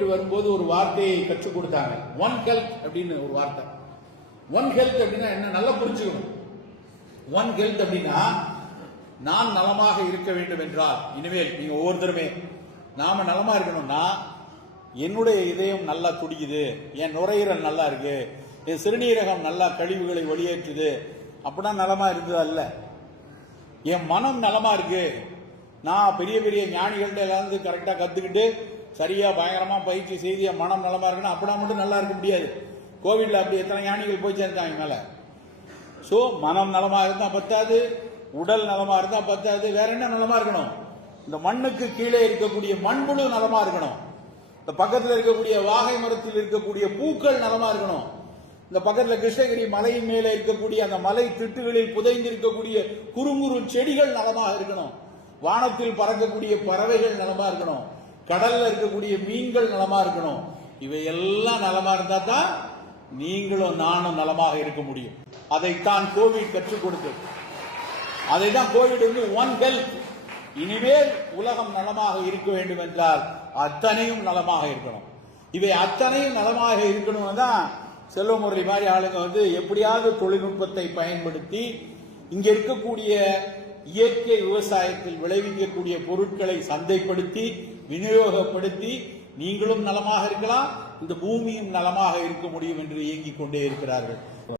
Covid வரும்போது ஒரு வார்த்தையை கற்றுக் கொடுத்தாங்க. ஒன் ஹெல்த் அப்படின்னு ஒரு வார்த்தை. ஒன் ஹெல்த் அப்படின்னா என்ன? நல்லா புரிஞ்சுக்கணும். ஒன் ஹெல்த் அப்படின்னா நான் நலமாக இருக்க வேண்டும் என்றால் இனிமேல் நீங்க ஒவ்வொருத்தருமே நாம நலமா இருக்கணும்னா என்னுடைய இதயம் நல்லா துடிக்குது என் நுரையீரல் நல்லா இருக்கு என் சிறுநீரகம் நல்லா கழிவுகளை வெளியேற்றுது அப்படின்னா நலமா இருந்தது அல்ல என் மனம் நலமா இருக்கு. நான் பெரிய பெரிய ஞானிகள்கிட்ட எல்லாம் கரெக்டாக கற்றுக்கிட்டு சரியாக பயங்கரமாக பயிற்சி செய்து மனம் நலமாக இருக்குன்னா அப்படின்னா மட்டும் நல்லா இருக்க முடியாது. கோவிலில் அப்படி எத்தனை ஞானிகள் போய் சேர்ந்தாங்க மேலே? ஸோ மனம் நலமாக இருந்தால் பத்தாது உடல் நலமாக இருந்தால் பத்தாது வேற என்ன நலமாக இருக்கணும்? இந்த மண்ணுக்கு கீழே இருக்கக்கூடிய மண்புழு நலமாக இருக்கணும். இந்த பக்கத்தில் இருக்கக்கூடிய வாகை மரத்தில் இருக்கக்கூடிய பூக்கள் நலமாக இருக்கணும். இந்த பக்கத்தில் கிருஷ்ணகிரி மலையின் மேலே இருக்கக்கூடிய அந்த மலை திட்டுகளில் புதைந்து இருக்கக்கூடிய குறுங்குறு செடிகள் நலமாக இருக்கணும். வானத்தில் பறக்கக்கூடிய பறவைகள் நலமாக இருக்கணும். கடல்ல இருக்கக்கூடிய மீன்கள் நலமா இருக்கணும். இவை எல்லாம் நலமா இருந்தா தான் நீங்களும் நானும் நலமாக இருக்க முடியும். அதைத்தான் கோவிட் கற்றுக் கொடுத்தது. அதை தான் கோவிட் வந்து ஒன் ஹெல்த் இனிமேல் உலகம் நலமாக இருக்க வேண்டும் என்றால் அத்தனையும் நலமாக இருக்கணும். இவை அத்தனையும் நலமாக இருக்கணும்னு தான் செல்வமுரளி மாதிரி ஆளுங்க வந்து எப்படியாவது தொழில்நுட்பத்தை பயன்படுத்தி இங்க இருக்கக்கூடிய இயற்கை விவசாயத்தில் விளைவிக்கக்கூடிய பொருட்களை சந்தைப்படுத்தி விநியோகப்படுத்தி நீங்களும் நலமாக இருக்கலாம் இந்த பூமியும் நலமாக இருக்க முடியும் என்று இயங்கிக் கொண்டே இருக்கிறார்கள்.